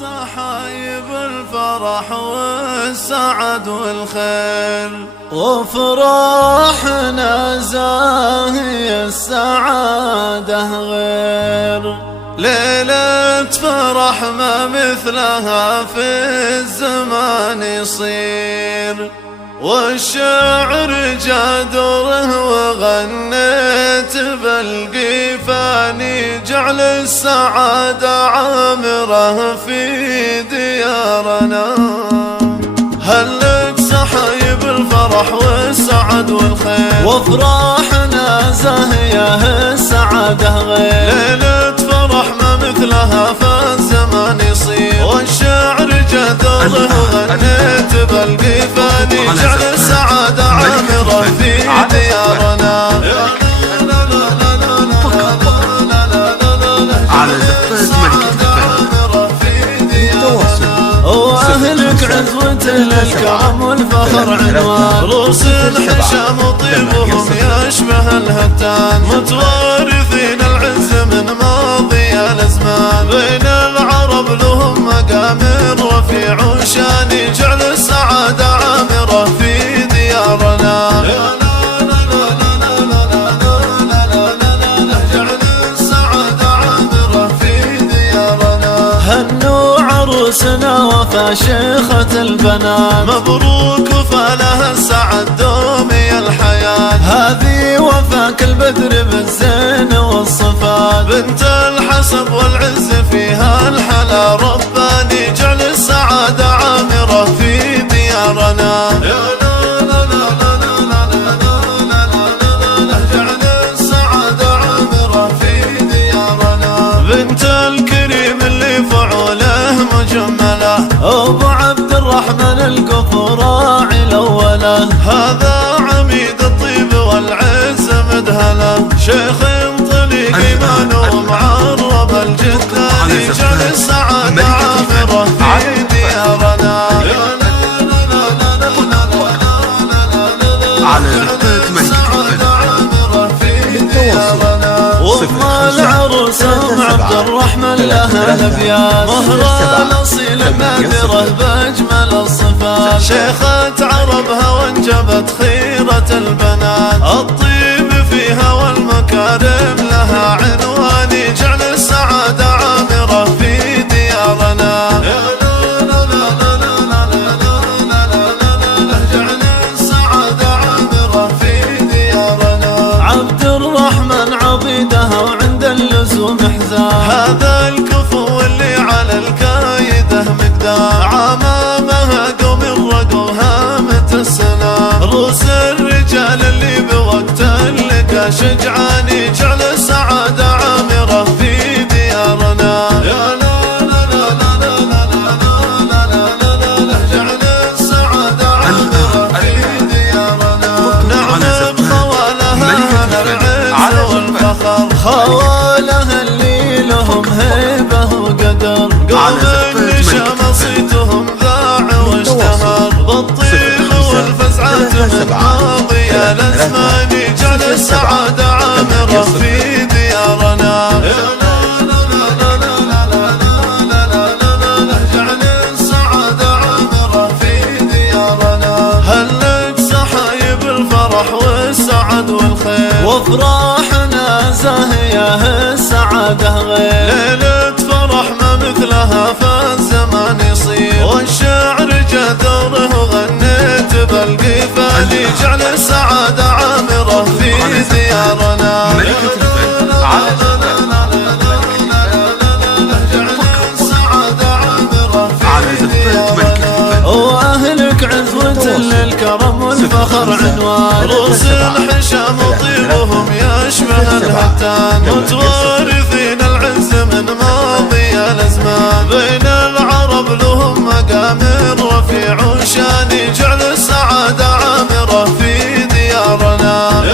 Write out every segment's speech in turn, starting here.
صحايب الفرح والسعد والخير، وفرحنا زاهي السعادة غير. ليلة فرح ما مثلها في الزمان يصير، والشعر جادره وغنيت بالقيفاني، جعل السعادة عامرة في ديارنا. هلت صحايب الفرح والسعد والخير، وافراحنا زاهية السعادة غير. ليلة فرح ما مثلها فالزمان يصير، والشعر جدره وغنيت بالقيفاني، جعل السعادة عامرة في ديارنا. وأهلك عزوة للكرم والفخر عنوان، روس الحشام وطيبهم يشبه الهتان، متوارثين العز من ماضي الأزمان، بين العرب لهم مقام رفيع وشاني، جعل السعادة عامرة في ديارنا. عروسنا وفا شيخة البنات، مبروك وفالها السعد دومي الحياة، هذه وفاك البدر بالزين والصفات، بنت الحسب والعز فيها الحلا رباني، جعل السعادة عامرة في ديارنا. جعل السعادة عامرة في ديارنا، بنت الكريم اللي فعوله مجملة، أبو عبد الرحمن القفراعي الأولى، هذا عميد الطيب والعز مدهلة، شيخ طليق إيمان ومعرب الجداني، جعل السعادة عامرة في ديارنا. وأم العروس أم عبد الرحمن لها الأبيات، مهرة الأصيل النادرة بأجمل الصفات، شيخة عربها وانجبت خيرة البنات، الطيب فيها والمكارم لها عنواني، جعل السعادة عامرة في ديارنا. جعل السعادة عامرة في ديارنا، عبد الرحمن عضيدها وعند اللزوم حزام، هذا الكفو اللي على الكايده مقدار، عمامها قوم الرقوها متى السلام، روس الرجال اللي بوقت اللقا شجعاني، جعل السعادة عامرة في ديارنا. جعل السعادة عامرة في ديارنا، نعم بخوالها العز والفخر، خوالها اللي لهم هيبة وقدر، قوم النشام صيتهم ذاع واشتهر، بالطيب والفزعات من ماضي الأزمان، جعل السعادة عامرة في ديارنا. جعل السعادة عامرة في ديارنا، هلت صحايب الفرح والسعد والخير، وافراحنا زاهية السعادة غير. ليلة فرح ما مثلها فالزمان يصير، والشعر جدره وغنيت بالقيفاني، جعل السعادة عامرة في ديارنا. وأهلك عزوة للكرم والفخر عنوان، روس الحشام وطيبهم يشبه الهتان، متوارثين العز من ماضي الأزمان، بين العرب لهم مقام رفيع وشاني، جعل السعادة عامرة في ديارنا.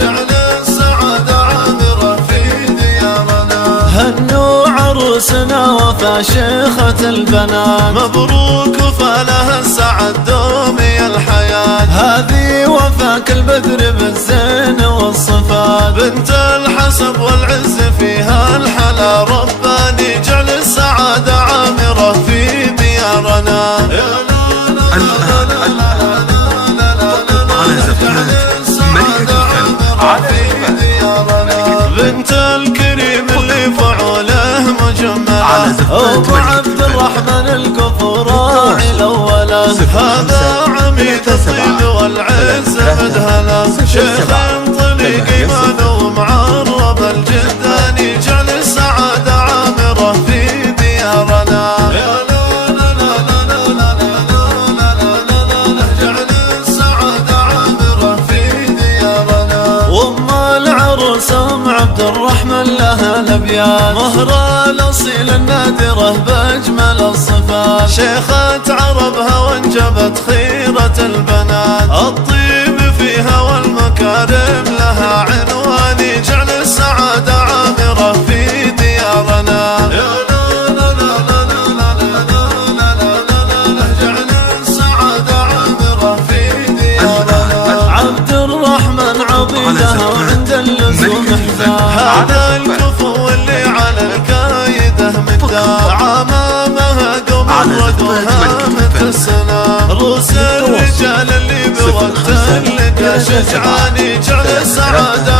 جعل السعادة عامرة في ديارنا، هنوا عروسنا وفا شيخة البنات، مبروك وفالها السعد دومي الحياة. هذه وفاك البدر بالزين والصفات، بنت الحسب والعز فيها الحلا. رباني جعل السعادة عامرة في ديارنا. بنت الكريم اللي فعوله مجملة، أبو عبد الرحمن الكفراعي الأولى. هذا عميد الطيب والعز مدهلة، شيخ طليق إيمانه ومعرب الجداني. جعل السعادة عامرة في ديارنا. جعل السعادة عامرة في ديارنا. وام العروس ام عبد الرحمن لها الابيات، مهرة الاصيل النادرة باجمل الصفات. شيخة عربها وانجبت خيرة البنات، الطيب فيها والمكارم لها عنواني. جعل السعادة عامرة في ديارنا. جعل السعادة عامرة في ديارنا. عبد الرحمن عضيدها وعند اللزوم حذاء، هذا الكفو اللي على الكايده مدار. عمامها قمر وهامة السنام، روس الرجال اللي بوقت اللقا شجعاني. جعل السعادة